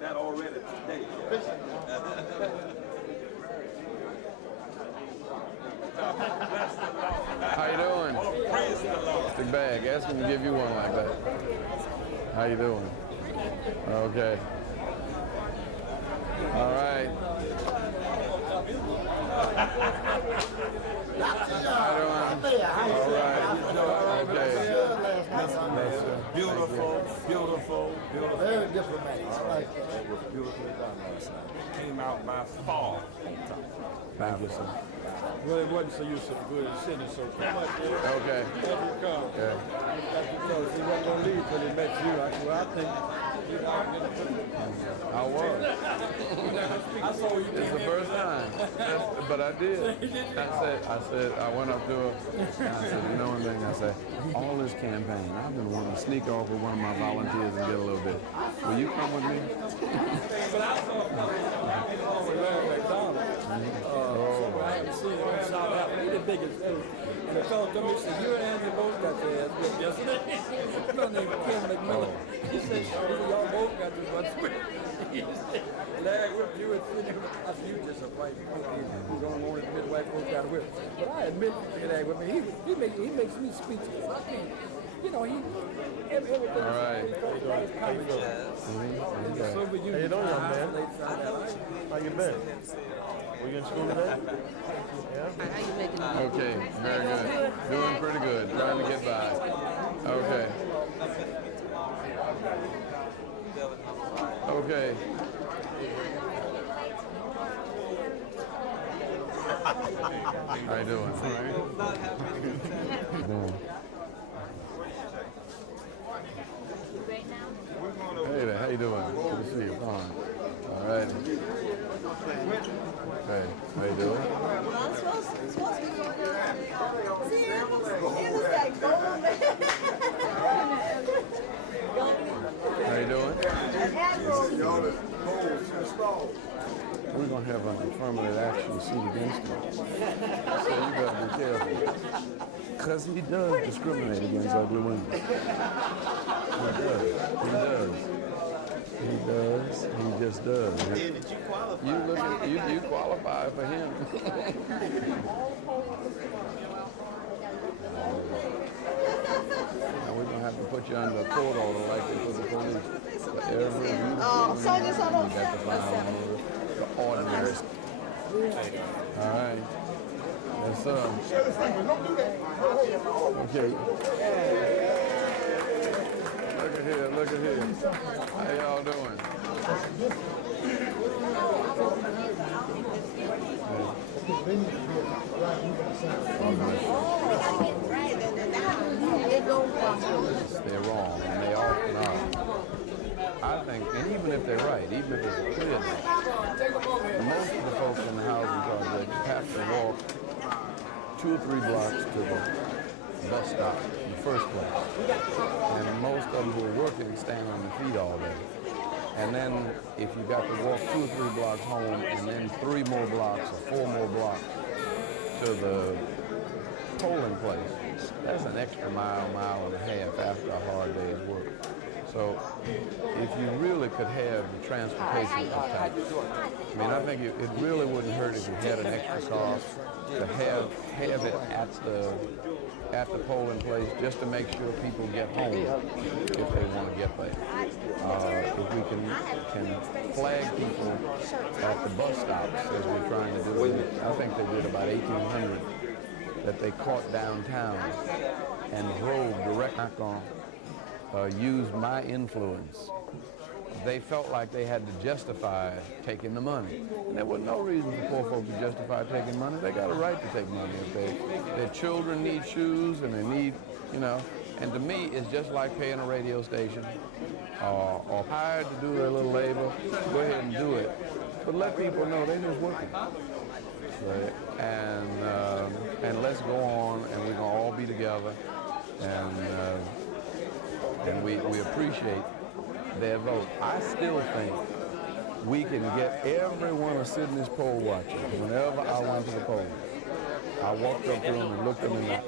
That already today. How you doing? Mr. Bag, ask him to give you one like that. How you doing? Okay. All right. How you doing? All right. Okay. Beautiful, beautiful, beautiful. Very diplomatic. I like that. It was beautifully done last night. Came out by far. Thank you, sir. Well, it wasn't so used to good in Sydney, so come up here. Okay. As you come. Yeah. Because he wasn't going to leave till he met you. I think you're not going to do it. I was. I saw you. It's the first time. But I did. I said, I went up to her and I said, you know one thing? I said, all this campaign, I've been wanting to sneak off with one of my volunteers and get a little bit. Will you come with me? But I saw with Larry McDonald. I haven't seen him on South Africa. He's the biggest dude. And the fellow told me, he said, you and Andy both got your ass whipped yesterday. A fellow named Ken McMillan. He said, y'all both got your butts whipped. He said, Larry whipped you and Sidney. I said, you just a white folk. You don't want to admit white folks got whipped. But I admit that with me. He makes me speechless. I mean, you know, everything. All right. How you doing? How you doing, young man? How you been? Were you in school today? Yeah. Okay, very good. Doing pretty good. Trying to get by. Okay. Okay. How you doing? Hey there, how you doing? Good to see you. Fine. All right. Hey, how you doing? I'm supposed to be going on. See, it was like gold. How you doing? We're going to have an affirmative action suit against him. So you got to be careful. Because he does discriminate against ugly women. He does. He just does. You qualify for him. Now we're going to have to put you under a court order like they put the police. For every you got to file the ordinary. All right. Yes, sir. Okay. Look at here. How y'all doing? They're wrong, and they often are. I think, and even if they're right, even if it's a clear thing, most of the folks in the housing project have to walk 2 or 3 blocks to the bus stop in the first place. And most of them who are working stand on their feet all day. And then if you got to walk 2 or 3 blocks home and then 3 more blocks or 4 more blocks to the polling place, that's an extra mile, mile and a half after a hard day's work. So if you really could have the transportation of type, I mean, I think it really wouldn't hurt if you had an extra car to have it at the polling place just to make sure people get home if they want to get there. If we can flag people at the bus stops as we're trying to do, I think they did about 1,800 that they caught downtown and drove direct on. Use my influence. They felt like they had to justify taking the money. And there was no reason for poor folks to justify taking money. They got a right to take money. If their children need shoes and they need, and to me, it's just like paying a radio station or hired to do their little labor. Go ahead and do it. but let people know they're just working. Right? And let's go on, and we're gonna all be together, and we appreciate their vote. I still think we can get everyone to sit in this poll watching. Whenever I went to the poll, I walked up to them and looked them in the eye.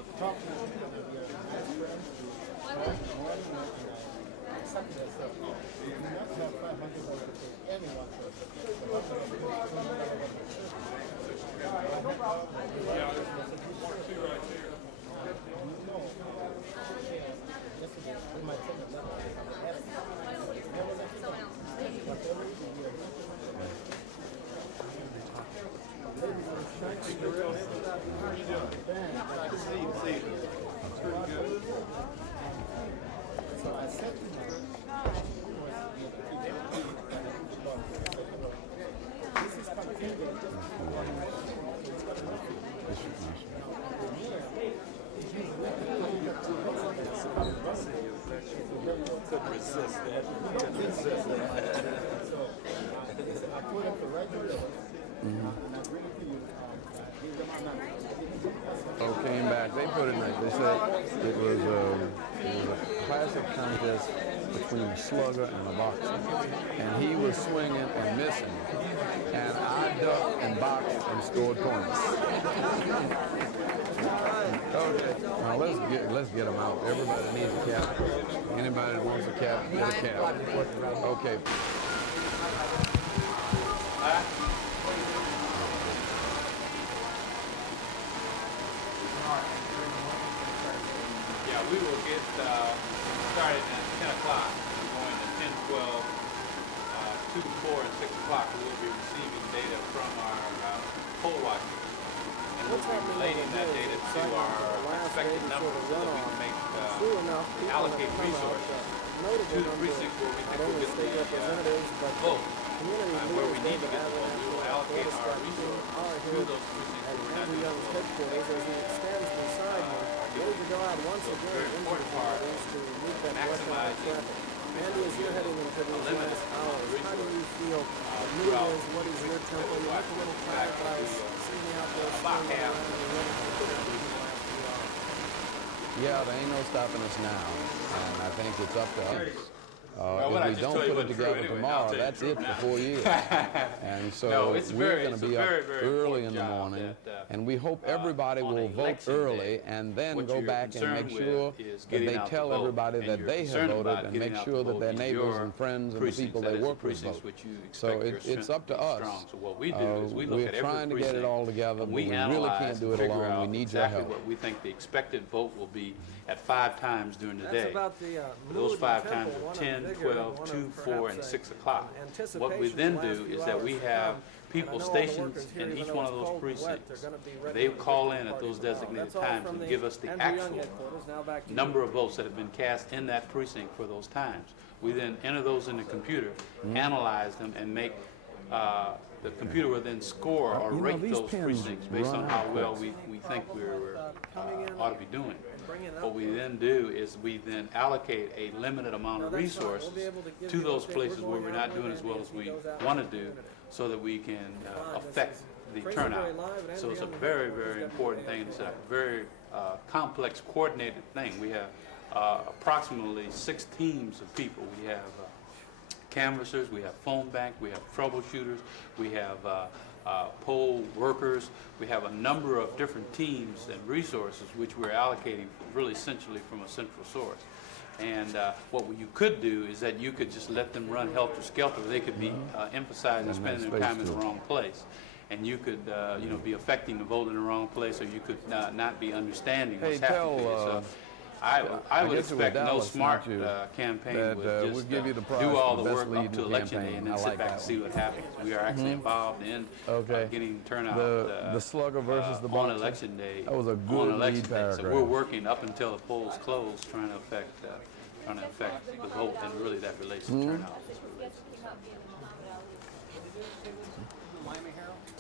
Oh, came back. They put it nice. They said it was a classic contest between a slugger and a boxer. And he was swinging and missing. And I ducked and boxed and scored points. Okay. Now let's get them out. Everybody needs a cap. Anybody that wants a cap, get a cap. Okay. Yeah, we will get started at 10 o'clock. We're going to 10, 12, 2, 4, and 6 o'clock. We will be receiving data from our poll watchers. And we'll be relating that data to our expected numbers so that we can make allocate resources to the precincts where we think we'll get the vote. Where we need to get the vote, we will allocate our resources to those precincts where we're not doing the vote. Very important part to maximize Andy, as you're heading into these last hours, how do you feel? What is your tempo? You look a little tired, but I was seeing you out there swinging around and you're ready to put it these last few hours. Yeah, there ain't no stopping us now, and I think it's up to us. If we don't put it together tomorrow, that's it for 4 years. And so we're going to be up early in the morning, and we hope everybody will vote early and then go back and make sure that they tell everybody that they have voted and make sure that their neighbors and friends and the people they work with vote. So it's up to us. We're trying to get it all together, but we really can't do it alone. We need your help. What we think the expected vote will be at 5 times during the day. That's about the those 5 times are 10, 12, 2, 4, and 6 o'clock. What we then do is that we have people stationed in each one of those precincts. They call in at those designated times and give us the actual number of votes that have been cast in that precinct for those times. We then enter those in the computer, analyze them, and make the computer will then score or rate those precincts based on how well we think we ought to be doing. What we then do is we then allocate a limited amount of resources to those places where we're not doing as well as we want to do so that we can affect the turnout. So it's a very, very important thing. It's a very complex, coordinated thing. We have approximately 6 teams of people. We have canvassers, we have phone bank, we have troubleshooters, we have poll workers. We have a number of different teams and resources which we're allocating really essentially from a central source. And what you could do is that you could just let them run helter-skelter. They could be emphasizing spending their time in the wrong place. And you could, be affecting the vote in the wrong place, or you could not be understanding what's happening. So I would expect no smart campaign would just do all the work up to election day and then sit back and see what happens. We are actually involved in getting turnout the slugger versus the on election day. That was a good lead paragraph. So we're working up until the polls close, trying to affect the vote, and really that relates to turnout.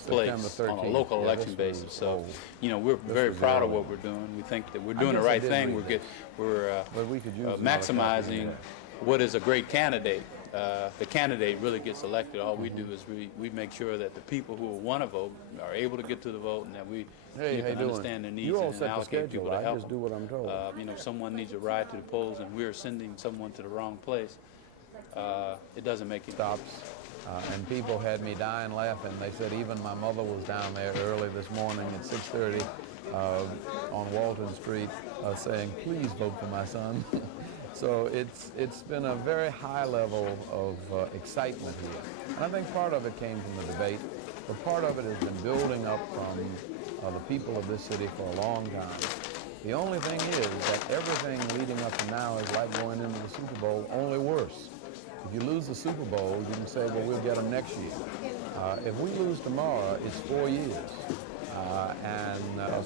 Place on a local election basis. So, we're very proud of what we're doing. We think that we're doing the right thing. We're maximizing what is a great candidate. the candidate really gets elected. All we do is we make sure that the people who want to vote are able to get to the vote, and that we can understand their needs You all and set the allocate schedule. people to I help just them. do what I'm told. You know, if someone needs a ride to the polls and we're sending someone to the wrong place, it doesn't make any Stops. And people had me dying laughing. They said even my mother was down there early this morning at 6:30 on Walton Street saying, please vote for my son. So it's been a very high level of excitement here. And I think part of it came from the debate, but part of it has been building up from the people of this city for a long time. The only thing is that everything leading up to now is like going into the Super Bowl, only worse. If you lose the Super Bowl, you can say, well, we'll get them next year. If we lose tomorrow, it's 4 years.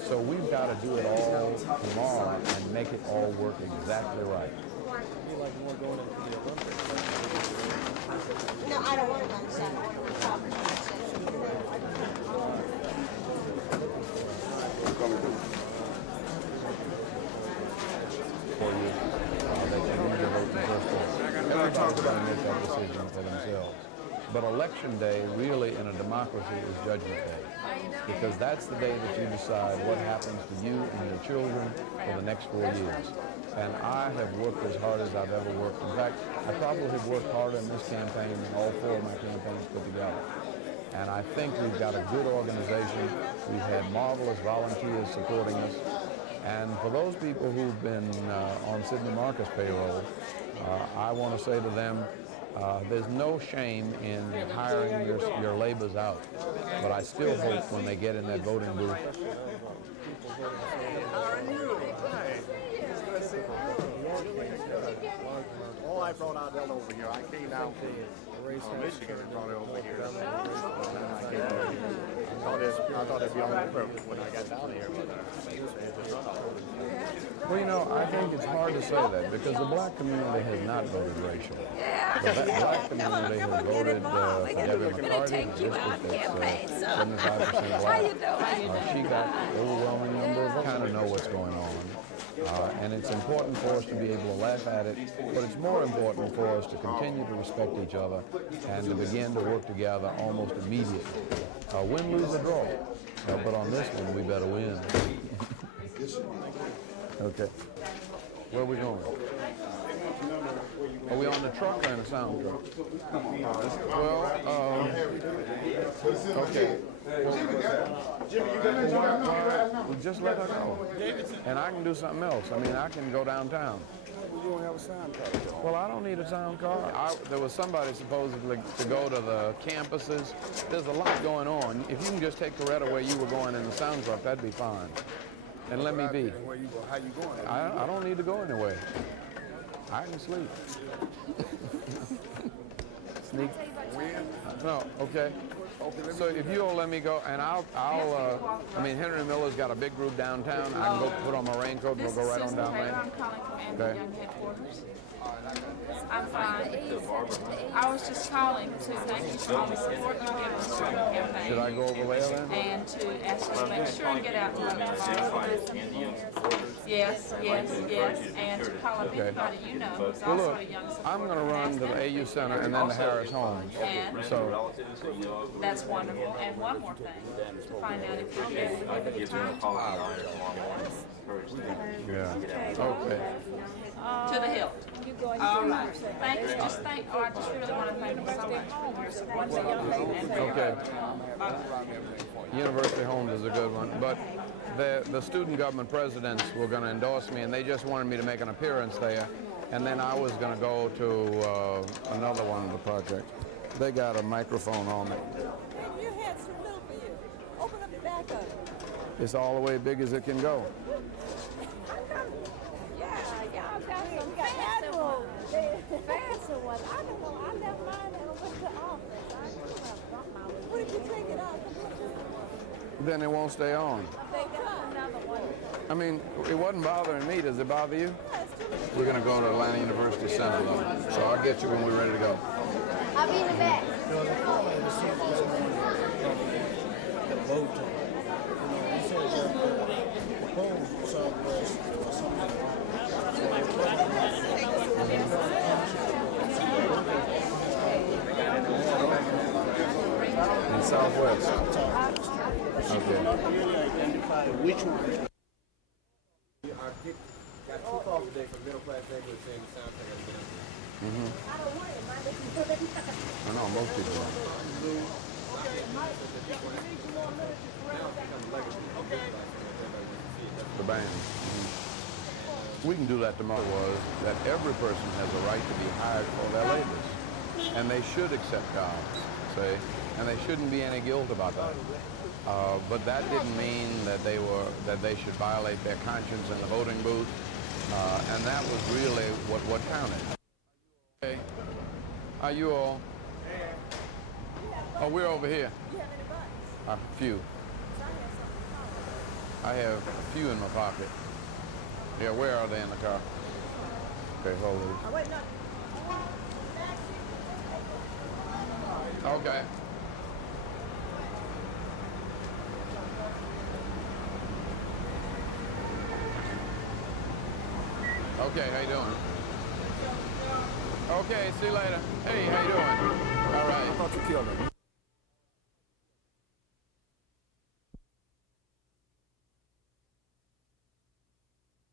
So we've got to do it all tomorrow and make it all work exactly right. No, I don't want to understand. I want to talk about it. For you, that you need to vote in the first place. Everybody's going to make that decision for themselves. But election day, really, in a democracy, is judgment day. Because that's the day that you decide what happens to you and your children for the next 4 years. And I have worked as hard as I've ever worked. In fact, I probably have worked harder in this campaign than all 4 of my campaigns put together. And I think we've got a good organization. We've had marvelous volunteers supporting us. And for those people who've been on Sidney Marcus' payroll, I want to say to them, there's no shame in hiring your labors out. But I still hope when they get in that voting booth. Oh, I brought out that over here. I came down from Michigan and brought it over here. I came over here. I thought it'd be on purpose when I got down here. Well, you know, I think it's hard to say that because the black community has not voted racially. The black community has voted for Debbie McCarty in a district that's 75% black. She got overwhelming number of kind of know what's going on. And it's important for us to be able to laugh at it, but it's more important for us to continue to respect each other and to begin to work together almost immediately. Win, lose, or draw. But on this one, we better win. Okay. Where are we going? Are we on the truck or in the sound truck? Well, okay. Well, just let her go. And I can do something else. I mean, I can go downtown. You don't have a sound card. Well, I don't need a sound card. There was somebody supposedly to go to the campuses. There's a lot going on. If you can just take Coretta where you were going in the sound truck, that'd be fine. And let me be. Where you go? How you going? I don't need to go anywhere. I can sleep. Sneak. No, okay. So if you'll let me go, and I mean, Henry Miller's got a big group downtown. I can go put on my raincoat and we'll go right on down there. I'm calling from Andrew Okay. Young headquarters. I'm fine. I was just calling to thank you for all the support you give us during the campaign. Should I go over there then? And to ask you to make sure and get out and vote tomorrow. Yes, and to call up anybody you know who's Well, also look, a young supporter. I'm going to run to the AU Center and then to Harris Homes. And So, that's wonderful. And one more thing, to find out if you'll be able to give me time tomorrow. yeah. Okay. To the hilt. All right. Thank you. I just really want to thank you so much for your support of the young lady and for your Okay. Bye-bye. University Homes is a good one. But the student government presidents were going to endorse me, and they just wanted me to make an appearance there. And then I was going to go to another one of the projects. They got a microphone on me. You had some milk for you. Open up the back of it. It's all the way big as it can go. Y'all got some fancy ones. Fancy ones. I don't know. I left mine and went to office. What did you take it off? Then it won't stay on. They got another one. I mean, it wasn't bothering me. Does it bother you? We're going to go to Atlanta University Center, though. So I'll get you when we're ready to go. I'll be in the back. Southwest. Okay. Which one? Got 2 calls today from middle class neighborhoods saying the soundtrack has been. I know most people don't. The band. We can do that tomorrow. Was that every person has a right to be hired for their labors, and they should accept jobs, say, and there shouldn't be any guilt about that. But that didn't mean that they should violate their conscience in the voting booth, and that was really what counted. Okay, are you all? Oh, we're over here. A few. I have a few in my pocket. Yeah, where are they in the car? Okay, hold these. Oh, wait, no. Okay. Okay, how you doing? Okay, see you later. Hey, how you doing? All right. I thought you killed him.